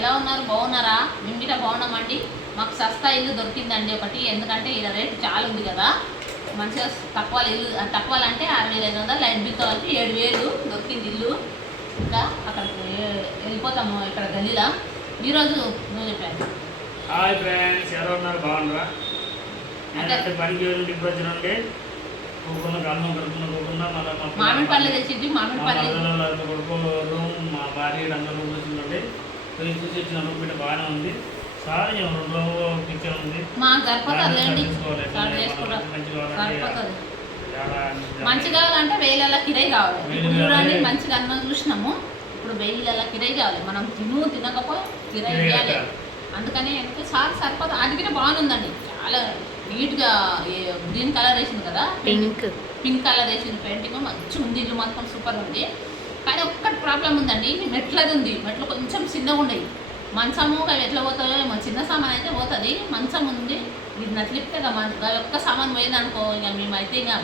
ఎలా ఉన్నారు? బాగున్నారా? మేము బాగున్నామండి మాకు సస్తా ఇల్లు దొరికిందండి ఒకటి. ఎందుకంటే ఇలా రేటు చాలా ఉంది కదా. మంచిగా తక్కువ ఇల్లు తక్కువ అంటే ఆరు వేల ఐదు వందలు. లైట్ బిల్తో కలిపి ఏడు వేలు దొరికింది ఇల్లు. ఇంకా అక్కడికి వెళ్ళిపోతాము ఇక్కడ గల్లీలా. ఈరోజు నువ్వు చెప్పాను హాయ్ ఫ్రెండ్స్ ఎవరు ఉన్నారు? బాగున్నారా? పనికి వెళ్ళి కన్నం మళ్ళీ మా మామిడి పళ్ళు తెచ్చింది మామిడి పళ్ళు రూమ్ మా భార్య అందరూ పోయి చూసి వచ్చిన రూమ్ బిడ్డ బాగానే ఉంది. సారీ రెండు పిక్చర్ ఉంది. మంచి కావాలంటే వేలల కిరాయి కావాలి. చూడండి. మంచిగా అన్నం చూసినాము. ఇప్పుడు వేలల కిరాయి కావాలి. మనం తిను తినకపోయి ఇవ్వాలి కట్టాలి. అందుకని ఎంత చాలా సరిపోతుంది అది కూడా బాగుందండి. చాలా నీట్గా గ్రీన్ కలర్ వేసింది కదా. పింక్ పింక్ కలర్ వేసిన పెయింటింగ్ మంచిగా ఉంది ఇల్లు మాత్రం సూపర్ ఉంది. కానీ ఒక్కటి ప్రాబ్లం ఉందండి. మెట్లది ఉంది మెట్లు కొంచెం చిన్నగా ఉండేవి మంచము అవి ఎట్లా పోతాయో ఏమో. చిన్న సామాన్ అయితే పోతుంది. మంచం ఉంది. ఇది నట్లిప్తే కదా ఒక్క సామాన్ పోయింది అనుకో ఇక మేమైతే ఇంకా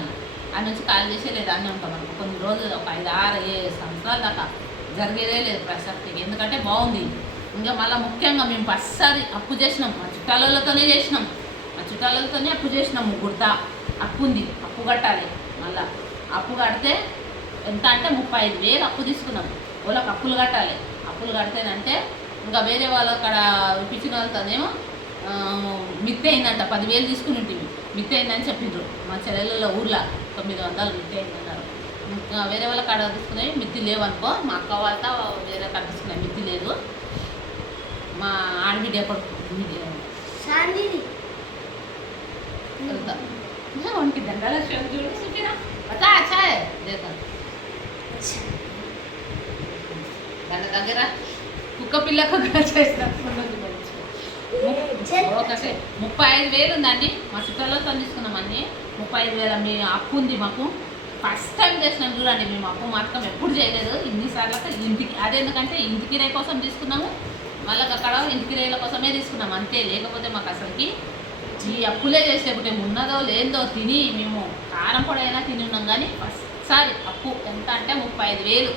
ఆ నుంచి కాల్ చేసే లేదు అన్నీ ఉంటాం అనుకో కొన్ని రోజులు ఒక ఐదు ఆరు ఏడు సంవత్సరాల దాకా జరిగేదే లేదు ప్రసక్తికి ఎందుకంటే బాగుంది. ఇంకా మళ్ళీ ముఖ్యంగా మేము ఫస్ట్సారి అప్పు చేసినాం. మా చుట్టాలతోనే చేసినాం. మా చుట్టాలతోనే అప్పు చేసినాం. ముగ్గురుతా. అప్పు ఉంది. అప్పు కట్టాలి. మళ్ళా అప్పు కడితే ఎంత అంటే ముప్పై ఐదు వేలు అప్పు తీసుకున్నాం. వాళ్ళకి అప్పులు కట్టాలి? అప్పులు కడితేనంటే ఇంకా వేరే వాళ్ళ అక్కడ ఇప్పించిన వాళ్ళతోనేమో మిత్తి అయిందంట పదివేలు తీసుకుని ఉంటుంది మిత్తి అయిందని చెప్పిండ్రు. మా చెల్లెళ్ళ ఊర్లో తొమ్మిది వందలు మిత్తి అయిందన్నారు. ఇంకా వేరే వాళ్ళ కాడ తీసుకునేవి మిత్తి లేవనుకో మా అక్క వాళ్ళతో వేరే కాడ తీసుకున్నాయి మిత్తి లేదు. మా ఆడబిడ్డ కొడుకు వంటి దండాలు చూడు చూపిరా అచ్చా చాయ్. దేతా దాని దగ్గర కుక్క పిల్లకు చేసినప్పుడు ముప్పై ఐదు వేలు ఉందండి. మా చుట్టాలతో తీసుకున్నాం అన్ని ముప్పై ఐదు వేల మీ అప్పు ఉంది మాకు. ఫస్ట్ టైం చేసినాం చూడండి మేము అప్పు మాత్రం ఎప్పుడు చేయలేదు. ఇన్నిసార్లు ఇంటికి అదే ఎందుకంటే ఇంటికి కిరాయి కోసం తీసుకున్నాము. మళ్ళీ అక్కడ ఇంటికి కిరాయిల కోసమే తీసుకున్నాం. అంతే. లేకపోతే మాకు అసలుకి ఈ అప్పులే చేసేటప్పుడు ఉన్నదో లేదో తిని మేము కారం పొడైనా అయినా తిని ఉన్నాం కానీ ఫస్ట్సారి అప్పు ఎంత అంటే ముప్పై ఐదు వేలు.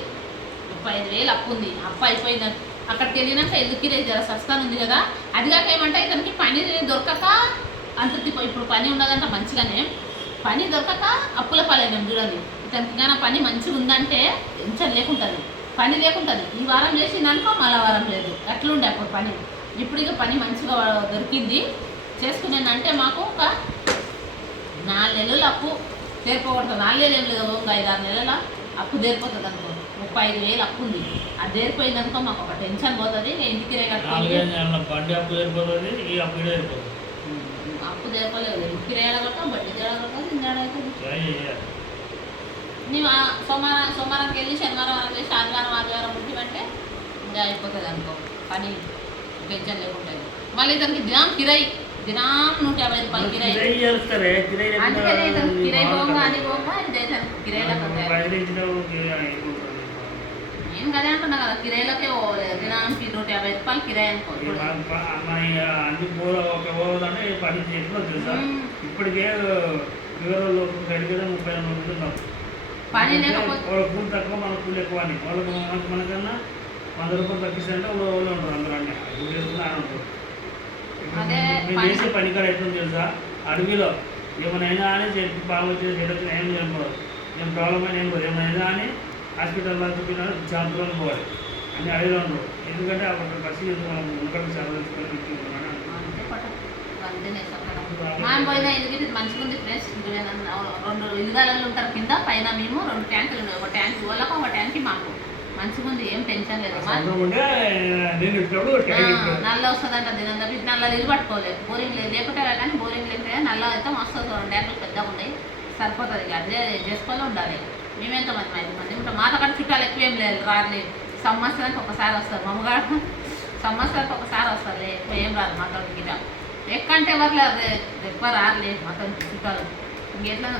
ముప్పై ఐదు వేలు అప్పు ఉంది. అప్పు అయిపోయింది. అక్కడికి వెళ్ళినాక ఎందుకు కిరాయి జర సస్తాను ఉంది కదా? అది కాక ఏమంటే ఇతనికి పని దొరకక అంత ఇప్పుడు పని ఉన్నదంట మంచిగానే. పని దొరకక అప్పుల పాలైనాం చూడండి. ఇతనికి కానీ పని మంచిగా ఉందంటే టెన్షన్ లేకుంటుంది. పని లేకుంటుంది. ఈ వారం చేసిందనుకో మళ్ళా వారం లేదు. అట్లుండే అప్పుడు పని. ఇప్పుడు ఇక పని మంచిగా దొరికింది. చేసుకునేదంటే మాకు ఒక నాలుగు నెలలు అప్పు తీర్పబడుతుంది నాలుగు నెలలు లేదు ఒక ఐదు ఆరు నెలల అప్పు తీరిపోతుంది అనుకో. ముప్పై ఐదు వేలు అప్పు ఉంది. అది తీరిపోయింది అనుకో మాకు ఒక టెన్షన్ పోతుంది. ఇంటికి అప్పు తీరపలేదు. ఇంటికి రేడ కొట్టాం బట్టి చేయాలి సోమవారం సోమవారంకి వెళ్ళి శనివారం వరకు చేసి ఆదివారం ఆదివారం ఉంటివంటే ఇంకా అయిపోతుంది అనుకో. పని టెన్షన్ లేకుంటుంది మళ్ళీ దానికి దినం కిరాయి. దినం నూట యాభై రూపాయలు కిరాయి అందుకనే ఇతను కిరాయి పోగా కిరాయిలకు. నేను కదే అంటున్నా కదా కిరాయిలకే దినానికి నూట యాభై రూపాయలు కిరాయి అనుకో ఈ మన ప- మన ఈ అన్ని పూల ఒక పోదంటే పది చెట్లు తెలుసా. ఇప్పటికే వివరాలు గడిగడ ముప్పై మంది ఉన్నారు పని లేకపోతే వాళ్ళ కూలి తక్కువ మన కూలి ఎక్కువ అని వాళ్ళకి మనకి మనకన్నా వంద రూపాయలు తగ్గిస్తుంటే వాళ్ళు వాళ్ళు ఉంటారు అందరూ అన్నీ కూలి చేసుకుని ఆయన ఉంటారు ఇప్పుడు అదే మేము పని- చేసే పని కాడ ఎట్లా తెలుసా? అడవిలో ఏమైనా అని చెప్పి బాగా వచ్చేది చెడ్డకి ఏం చేయకూడదు ఏం ప్రాబ్లం అయినా ఏం కాదు ఏమైనా అని హాస్పిటల్లో చూపిన జాగ్రత్తలు పోవాలి. అన్ని అడవిలో ఉండవు ఎందుకంటే అప్పుడు ఖర్చు మనం పట్ట. అంతేనే సక్కగా. మనం పోయినా ఎందుకు? ఇది మంచిగా ఉంది ఫ్రెండ్స్ రెండు ఇల్లుగాలలో ఉంటారు కింద పైన మేము రెండు ట్యాంకులు ఒక ట్యాంక్ వాళ్ళకు ఒక ట్యాంక్ మాకు. మంచిగా ఉంది ఏం టెన్షన్ లేదు. మా-. నల్ల వస్తుందంట ఇది నల్ల నీళ్ళు పట్టుకోలేదు. బోరింగ్ లేదు. లేకుంటే కానీ బోరింగ్ లేకుంటే నల్ల అయితే మస్తు వస్తుంది రెండు ట్యాంకులు పెద్దగా ఉన్నాయి సరిపోతుంది ఇక. అదే చేసుకొని ఉండాలి. మేమెంత మంది ఐదు మంది ఉంటాం మాతో కూడా చుట్టాలు ఎక్కువ ఏం లేదు రారులే. సంవత్సరానికి ఒకసారి వస్తారు. మమ్మగారు సంవత్సరానికి ఒకసారి వస్తారు ఎక్కువ ఏం రాదు మాతో గిట ఎక్కంటే ఎవరు ఎక్కువ రారులే మాతో చుట్టాలు. ఇంకెట్లా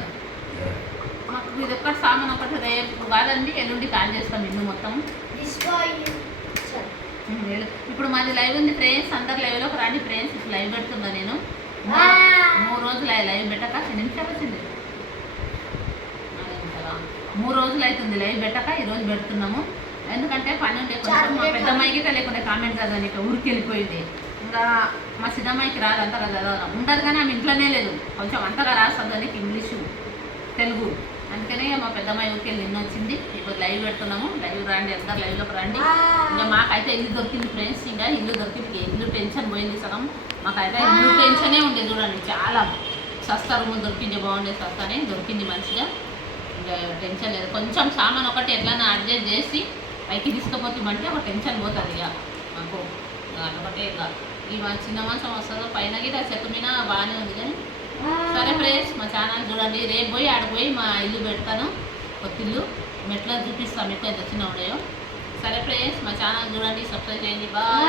మాకు ఇది ఒక్కటి సామాన్ ఒకటి రేపు కాదండి ఎల్లుండి కాల్ చేస్తాం ఇల్లు మొత్తం. ఇప్పుడు మాది లైవ్ ఉంది ఫ్రెండ్స్ అందరు లైవ్లోకి రండి. ఫ్రెండ్స్ ఇప్పుడు లైవ్ పెడుతున్నా నేను. మూడు రోజులు లైవ్ పెట్టక ఎన్ని నిమిషాలు వచ్చింది? మూడు రోజులు అవుతుంది లైవ్ పెట్టక ఈరోజు పెడుతున్నాము. ఎందుకంటే పని మా పెద్దమ్మాయికి లేకుంటే కామెంట్ చదవని ఇట్లా ఊరికి వెళ్ళిపోయింది. ఇంకా మా చిన్నమ్మాయికి రాదు అంతగా చదవడం ఉండదు కానీ ఆమె ఇంట్లోనే లేదు. కొంచెం అంతగా రాస్తుంది ఇంగ్లీషు తెలుగు. అందుకనే మా పెద్దమ్మాయి ఊరికి నిన్న వచ్చింది. ఇప్పుడు లైవ్ పెడుతున్నాము. లైవ్ రండి అందరు లైవ్లోకి రండి. ఇంకా మాకైతే ఇల్లు దొరికింది ఫ్రెండ్స్. ఇంకా ఇల్లు దొరికింది. ఇల్లు టెన్షన్ పోయింది సగం. మాకైతే ఇల్లు టెన్షనే ఉండేది చూడండి. చాలా సస్తా రూమ్ దొరికింది బాగుండే సస్తానే. దొరికింది మంచిగా. ఇంకా టెన్షన్ లేదు. కొంచెం సామాన్ ఒకటి ఎట్లైనా అడ్జస్ట్ చేసి పైకి తీసుకుపోతామంటే ఒక టెన్షన్ పోతుంది ఇక. మాకు. అదొకటే ఇక. ఈ చిన్న మాసం వస్తుందో పైన గిట్ట చెత్త మీద బాగానే ఉంది కానీ సరే ప్లేస్ మా ఛానల్ చూడండి. రేపు పోయి ఆడ పోయి మా ఇల్లు పెడతాను. కొత్త ఇల్లు. మెట్ల చూపిస్తాను మీకు ఎంత చిన్న ఉన్నాయో. సరే ప్లేస్ మా ఛానల్ చూడండి. సబ్స్క్రైబ్ చేయండి. బాయ్.